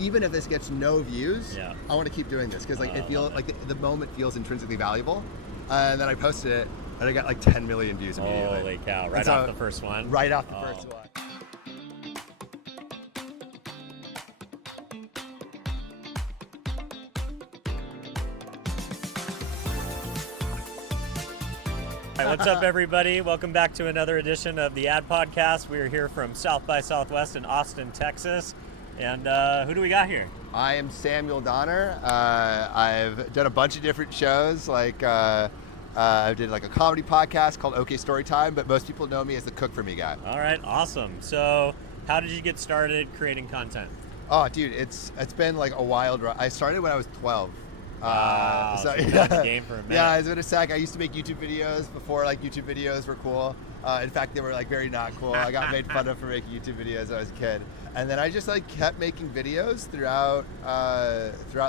even if this gets no views, Yeah. I want to keep doing this because like it feels like the moment feels intrinsically valuable. And then I posted it, and I got like 10 million views immediately. Holy cow! Right so, off the first one. Right off the first one. Hi, what's up, everybody? Welcome back to another edition of the Ad Podcast. We are here from South by Southwest in Austin, Texas. And who do we got here? I am Samuel Donner. I've done a bunch of different shows. Like I did like a comedy podcast called OK Storytime, but most people know me as the Cook For Me guy. All right, awesome. So, how did you get started creating content? Oh, dude, it's been like a wild ride. I started when I was 12. Wow, so you've been in the game for a minute. Yeah, it's been a sec. I used to make YouTube videos before like YouTube videos were cool. In fact, they were like very not cool. I got made fun of for making YouTube videos when I was a kid. And then I just like kept making videos throughout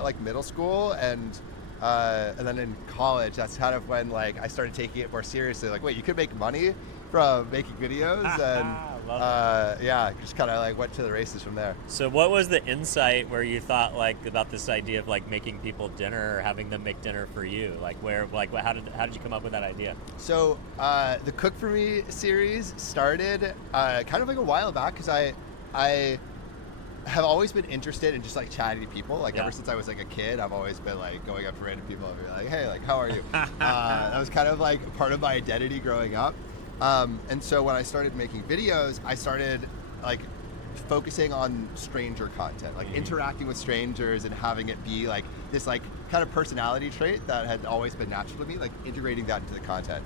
like middle school and then in college. That's kind of when like I started taking it more seriously. Like, wait, you could make money from making videos, and yeah, just kind of like went to the races from there. So what was the insight where you thought like about this idea of like making people dinner or having them make dinner for you? Like how did you come up with that idea? So the Cook For Me series started kind of like a while back because I have always been interested in just like chatting to people. Like ever since I was like a kid, I've always been like going up to random people and be like, hey, like how are you? That was kind of like part of my identity growing up. And so when I started making videos, I started like focusing on stranger content, like interacting with strangers and having it be like this like kind of personality trait that had always been natural to me, like integrating that into the content.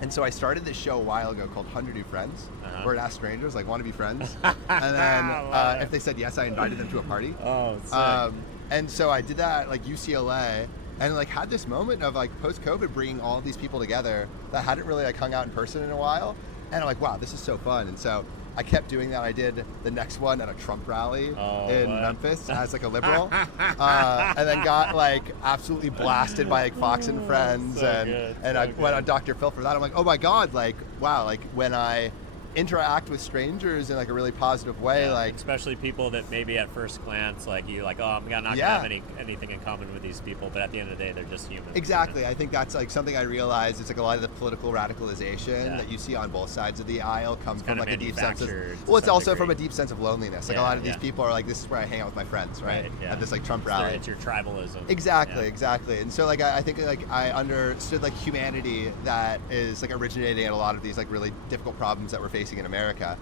And so I started this show a while ago called 100 New Friends, where it asked strangers like, want to be friends? And then if they said yes, I invited them to a party. Oh, sick. And so I did that at like UCLA. And like had this moment of like post-COVID bringing all of these people together that hadn't really like hung out in person in a while. And I'm like, wow, this is so fun. And so I kept doing that. I did the next one at a Trump rally in Memphis as like a liberal. And then got like absolutely blasted by like Fox and Friends. And I went on Dr. Phil for that. I'm like, oh my God, like, wow, like when I interact with strangers in like a really positive way, like especially people that maybe at first glance like you like, oh, I'm not gonna have anything in common with these people, but at the end of the day they're just humans. Exactly. I think that's like something I realized. It's like a lot of the political radicalization that you see on both sides of the aisle comes from like a deep sense of, well, it's also from a deep sense of loneliness. Like a lot of these people are like, this is where I hang out with my friends, right? At this like Trump rally. It's your tribalism. Exactly. And so like I think like I understood like humanity that is like originating at a lot of these like really difficult problems that we're facing in America.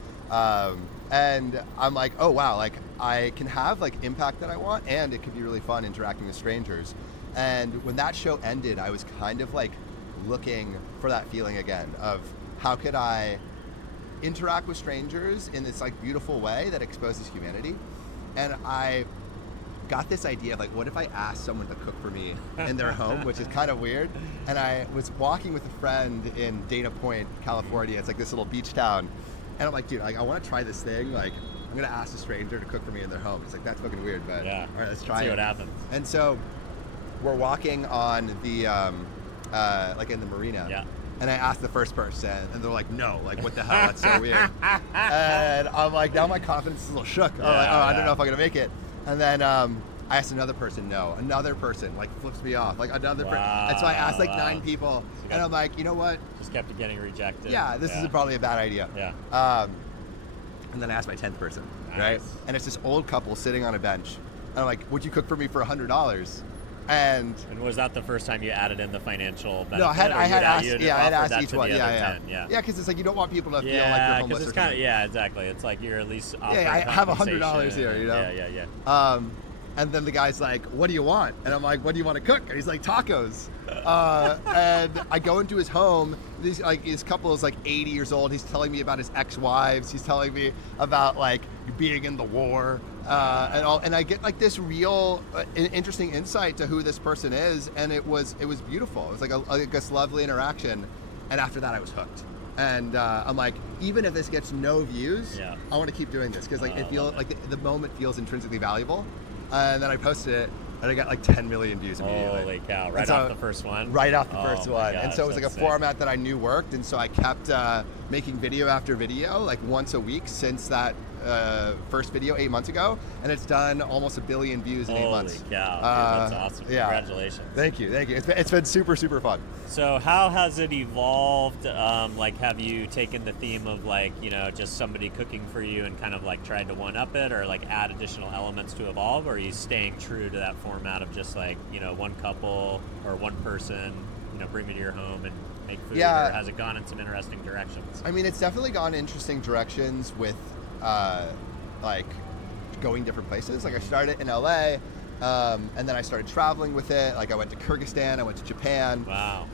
And I'm like, oh wow, like I can have like impact that I want, and it can be really fun interacting with strangers. And when that show ended, I was kind of like looking for that feeling again of how could I interact with strangers in this like beautiful way that exposes humanity. And I got this idea of like, what if I asked someone to cook for me in their home, which is kind of weird. And I was walking with a friend in Dana Point, California. It's like this little beach town. And I'm like, dude, like I want to try this thing. Like I'm going to ask a stranger to cook for me in their home. It's like, that's fucking weird, but all right, let's try it. See what happens. And so we're walking on the, like in the marina. Yeah. And I asked the first person, and they're like, no, like, what the hell? That's so weird. And I'm like, now my confidence is a little shook. I'm like, I don't know if I'm going to make it. And then I asked another person, no. Another person, like, flips me off. Like, another person. And so I asked, like, 9 people. And I'm like, you know what? Just kept getting rejected. Yeah, this is probably a bad idea. Yeah. And then I asked my 10th person, right? And it's this old couple sitting on a bench. And I'm like, would you cook for me for $100? And was that the first time you added in the financial benefit? No, I had asked each one. Yeah, because it's like you don't want people to feel like you're homeless. It's kind of, exactly. It's like you're at least offering I have $100 here, you know? Yeah. And then the guy's like, what do you want? And I'm like, what do you want to cook? And he's like, tacos. And I go into his home. His couple is like 80 years old. He's telling me about his ex-wives. He's telling me about like being in the war and all. And I get like this real interesting insight to who this person is. And it was beautiful. It was like this lovely interaction. And after that, I was hooked. And I'm like, even if this gets no views, I want to keep doing this because like it feels like the moment feels intrinsically valuable. And then I posted it, and I got like 10 million views immediately. Holy cow! Right off the first one. Right off the first one. Gosh, and so it was like a format that I knew worked, and so I kept making video after video, like once a week since that first video 8 months ago, and it's done almost 1 billion views in 8 months. Holy cow, dude, that's awesome. Yeah. Congratulations. Thank you. It's been super, super fun. So how has it evolved? Like, have you taken the theme of like, just somebody cooking for you and kind of like tried to one up it, or like add additional elements to evolve? Or are you staying true to that format of just like, one couple or one person, bring me to your home and make food? Yeah. Or has it gone in some interesting directions? I mean, it's definitely gone in interesting directions with like going different places. Like I started in LA, and then I started traveling with it. Like I went to Kyrgyzstan, I went to Japan. Wow.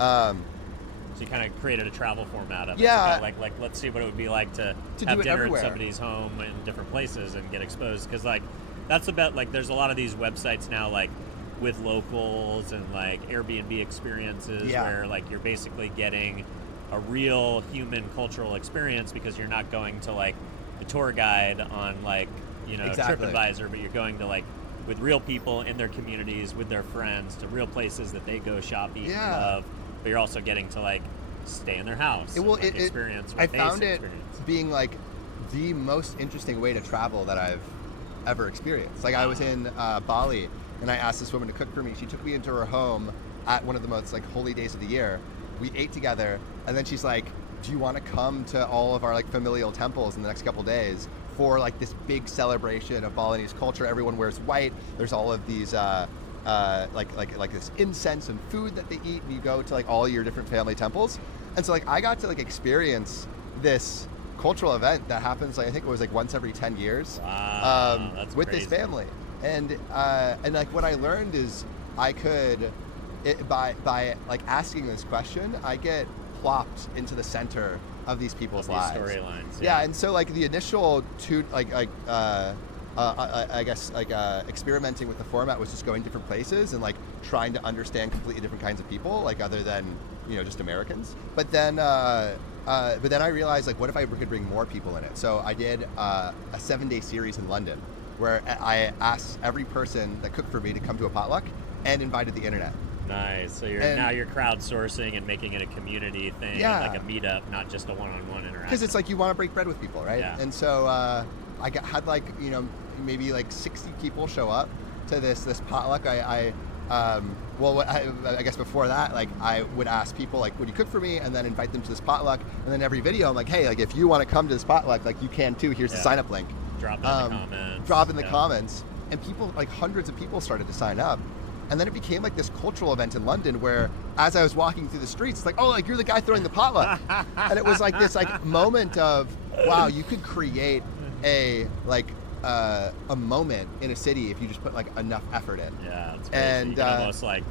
So you kind of created a travel format of it. Yeah. So like let's see what it would be like to have do it dinner everywhere. in somebody's home in different places and get exposed. Because like that's about like there's a lot of these websites now like with locals and like Airbnb experiences where like you're basically getting a real human cultural experience because you're not going to like the tour guide on like Exactly. TripAdvisor, but you're going to like with real people in their communities with their friends to real places that they go shop, eat, and love. But you're also getting to like stay in their house. Experience. I found it being like the most interesting way to travel that I've ever experienced. Like I was in Bali, and I asked this woman to cook for me. She took me into her home at one of the most like holy days of the year. We ate together, and then she's like, "Do you want to come to all of our like familial temples in the next couple days for like this big celebration of Balinese culture? Everyone wears white. There's all of these like this incense and food that they eat, and you go to like all your different family temples." And so like I got to like experience this cultural event that happens like I think it was like once every 10 years. Wow, that's with crazy. this family. And like what I learned is I could by like asking this question, I get plopped into the center of these people's lives. Storylines. Yeah, and so like the initial I guess like experimenting with the format was just going different places and like trying to understand completely different kinds of people, like other than just Americans. But then I realized like what if I could bring more people in it? So I did a 7-day series in London where I asked every person that cooked for me to come to a potluck and invited the internet. Now you're crowdsourcing and making it a community thing, like a meetup, not just a one-on-one interaction. Because it's like you want to break bread with people, right? Yeah. And so I had like maybe like 60 people show up to this potluck. I guess before that, like I would ask people like, would you cook for me, and then invite them to this potluck. And then every video I'm like, hey, like if you want to come to this potluck, like you can too. Here's the sign up link. Drop in the comments. Drop in the comments, and people, like hundreds of people, started to sign up. And then it became like this cultural event in London where as I was walking through the streets, it's like, oh, like you're the guy throwing the potluck. And it was like this like moment of, wow, you could create a moment in a city if you just put like enough effort in. Yeah, it's crazy. And you can almost like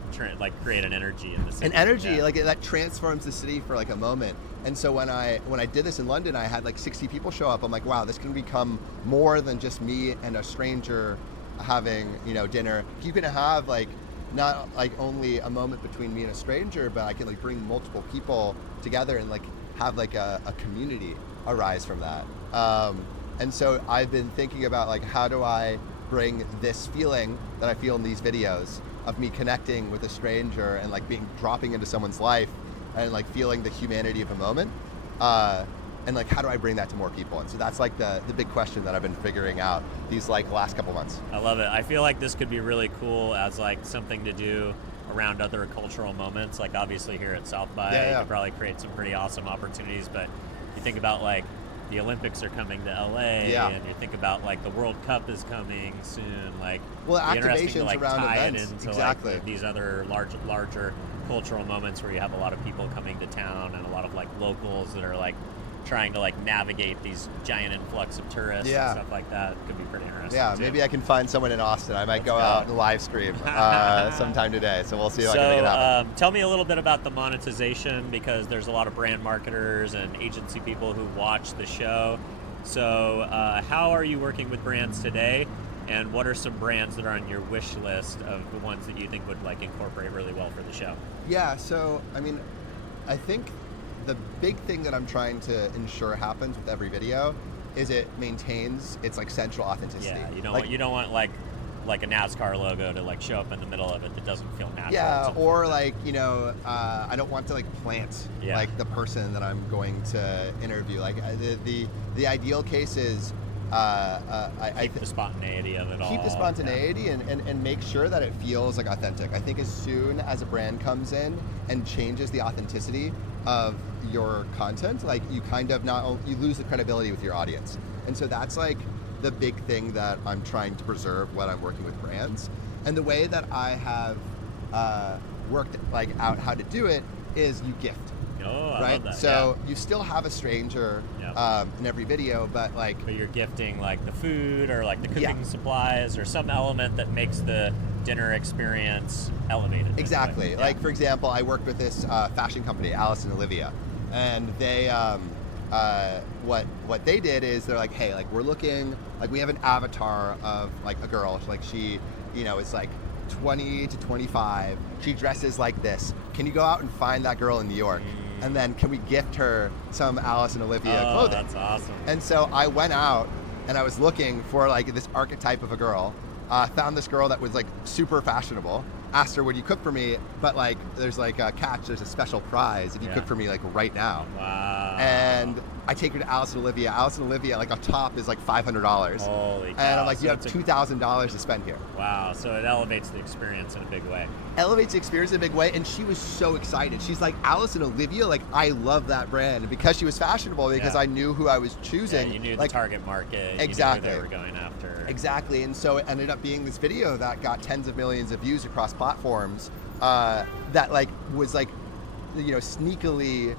create an energy in the city. An energy, like that transforms the city for like a moment. And so when I did this in London, I had like 60 people show up. I'm like, wow, this can become more than just me and a stranger having dinner. You can have like not like only a moment between me and a stranger, but I can like bring multiple people together and like have like a community arise from that. And so I've been thinking about like how do I bring this feeling that I feel in these videos of me connecting with a stranger and like dropping into someone's life and like feeling the humanity of a moment, and like how do I bring that to more people? And so that's like the big question that I've been figuring out these like last couple months. I love it. I feel like this could be really cool as like something to do around other cultural moments. Like obviously here at South by, you could probably create some pretty awesome opportunities. But you think about like the Olympics are coming to LA, and you think about like the World Cup is coming soon. Like, activations to, like, around tie events, it into exactly. like these other larger cultural moments where you have a lot of people coming to town and a lot of like locals that are like trying to like navigate these giant influx of tourists and stuff like that. It could be pretty interesting. Yeah, too. Maybe I can find someone in Austin. I might go out and live stream sometime today. So we'll see if I can make it happen. Tell me a little bit about the monetization, because there's a lot of brand marketers and agency people who watch the show. So how are you working with brands today? And what are some brands that are on your wish list of the ones that you think would like incorporate really well for the show? Yeah, so I mean, I think the big thing that I'm trying to ensure happens with every video is it maintains its like central authenticity. Yeah, you don't want like a NASCAR logo to like show up in the middle of it that doesn't feel natural. Yeah, or like I don't want to like plant like the person that I'm going to interview. Like the ideal case is keep the spontaneity of it all. Keep the spontaneity and make sure that it feels like authentic. I think as soon as a brand comes in and changes the authenticity of your content, like you kind of you lose the credibility with your audience. And so that's like the big thing that I'm trying to preserve when I'm working with brands. And the way that I have worked like out how to do it is you gift. Oh, I right? love that. So you still have a stranger in every video, but you're gifting like the food or like the cooking supplies or some element that makes the dinner experience elevated. Exactly. Like for example, I worked with this fashion company, Alice and Olivia, and they what they did is they're like, hey, like we're looking, like we have an avatar of like a girl, like she, it's like 20 to 25. She dresses like this. Can you go out and find that girl in New York? And then can we gift her some Alice and Olivia clothing? That's awesome. And so I went out and I was looking for like this archetype of a girl. Found this girl that was like super fashionable. Asked her, would you cook for me? But like, there's like a catch. There's a special prize if you cook for me like right now. Wow. And I take her to Alice and Olivia. Alice and Olivia, like a top is like $500. Holy cow. And I'm like, so you have $2,000 to spend here. Wow. So it elevates the experience in a big way. Elevates the experience in a big way. And she was so excited. She's like, Alice and Olivia, like I love that brand. And because she was fashionable, because I knew who I was choosing. Yeah, you knew like, the target market. Exactly. You knew who they were going after. Exactly. And so it ended up being this video that got tens of millions of views across platforms that like was like, sneakily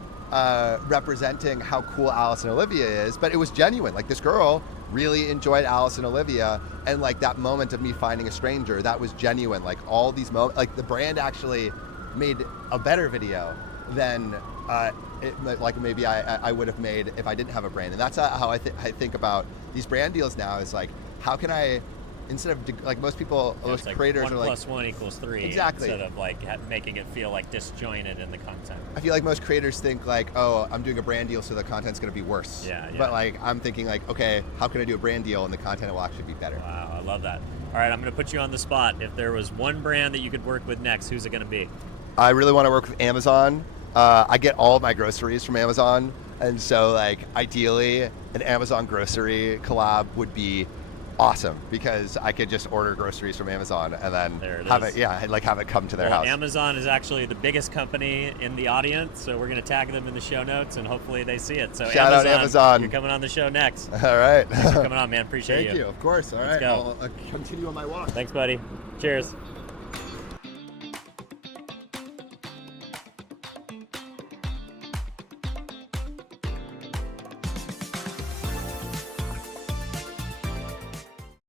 representing how cool Alice and Olivia is, but it was genuine. Like this girl really enjoyed Alice and Olivia, and like that moment of me finding a stranger, that was genuine. Like all these moments, like the brand actually made a better video than like maybe I would have made if I didn't have a brand. And that's how I think about these brand deals now, is like, how can I, instead of like most people, most like creators 1 are like 1 = 3. Exactly. Instead of like making it feel like disjointed in the content. I feel like most creators think like, oh, I'm doing a brand deal, so the content's going to be worse. Yeah. But like, I'm thinking like, okay, how can I do a brand deal and the content will actually be better? Wow, I love that. All right, I'm going to put you on the spot. If there was one brand that you could work with next, who's it going to be? I really want to work with Amazon. I get all of my groceries from Amazon, and so like ideally, an Amazon grocery collab would be awesome, because I could just order groceries from Amazon and then have it come to their house. Amazon is actually the biggest company in the audience, so we're going to tag them in the show notes and hopefully they see it. So shout out Amazon. You're coming on the show next. All right. Thanks for coming on, man. Appreciate Thank you. Of course. All Let's right. go. I'll continue on my walk. Thanks, buddy. Cheers.